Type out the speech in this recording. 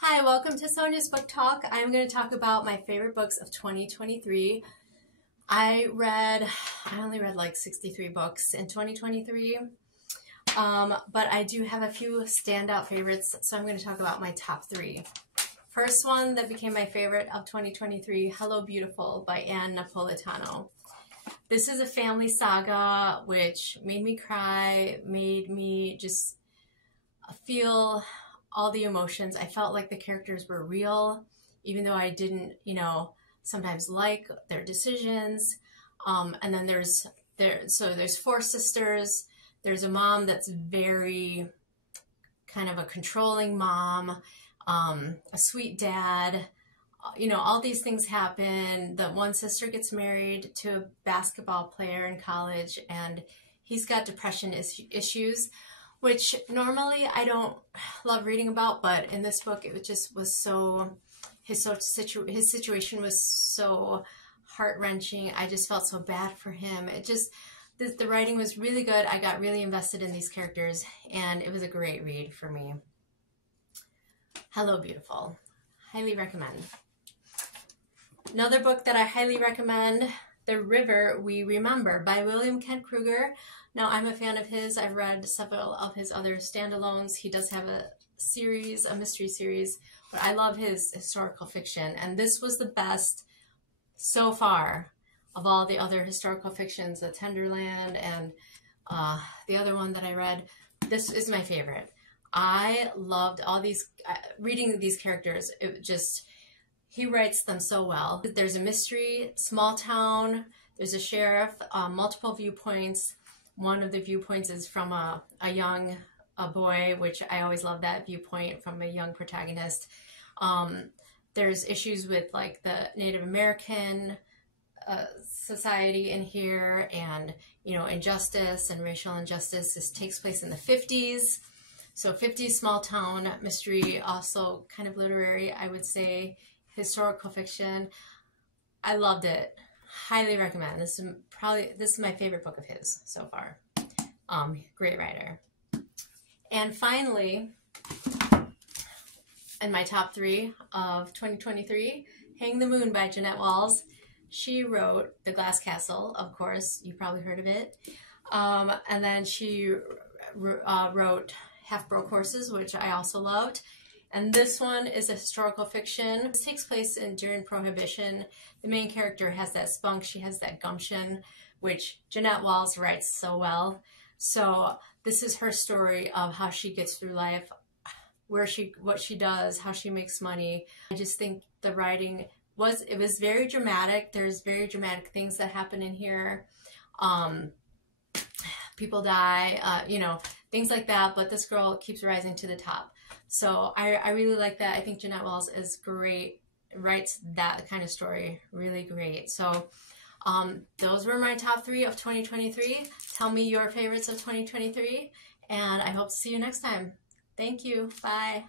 Hi, welcome to Sonia's Book Talk. I'm going to talk about my favorite books of 2023. I only read like 63 books in 2023, but I do have a few standout favorites, so I'm going to talk about my top three. First one that became my favorite of 2023, Hello Beautiful by Ann Napolitano. This is a family saga which made me cry, made me just feel all the emotions. I felt like the characters were real, even though I didn't, sometimes like their decisions. And then there's four sisters. There's a mom that's very kind of a controlling mom, a sweet dad. All these things happen. The one sister gets married to a basketball player in college, and he's got depression issues, which normally I don't love reading about, but in this book it just was his situation was so heart-wrenching. I just felt so bad for him. The writing was really good. I got really invested in these characters, and it was a great read for me. Hello Beautiful. Highly recommend. Another book that I highly recommend, The River We Remember by William Kent Kruger. Now, I'm a fan of his. I've read several of his other standalones. He does have a mystery series, but I love his historical fiction. And this was the best so far of all the other historical fictions, The Tenderland and the other one that I read. This is my favorite. I loved all these, reading these characters. He writes them so well. There's a mystery, small town, there's a sheriff, multiple viewpoints. One of the viewpoints is from a boy, which I always love that viewpoint from a young protagonist. There's issues with like the Native American society in here, and injustice and racial injustice. This takes place in the 50s. So 50s small town mystery, also kind of literary, I would say, historical fiction. I loved it. Highly recommend. This is my favorite book of his so far. Great writer. And finally, in my top three of 2023, Hang the Moon by Jeanette Walls. She wrote The Glass Castle, of course, you probably heard of it. And then she wrote Half Broke Horses, which I also loved. And this one is a historical fiction. This takes place during Prohibition. The main character has that spunk, she has that gumption, which Jeanette Walls writes so well. So this is her story of how she gets through life, what she does, how she makes money. I just think the writing was very dramatic. There's very dramatic things that happen in here. People die, things like that, but this girl keeps rising to the top. So I really like that. I think Jeanette Walls is great, writes that kind of story really great. So those were my top three of 2023. Tell me your favorites of 2023, and I hope to see you next time. Thank you. Bye.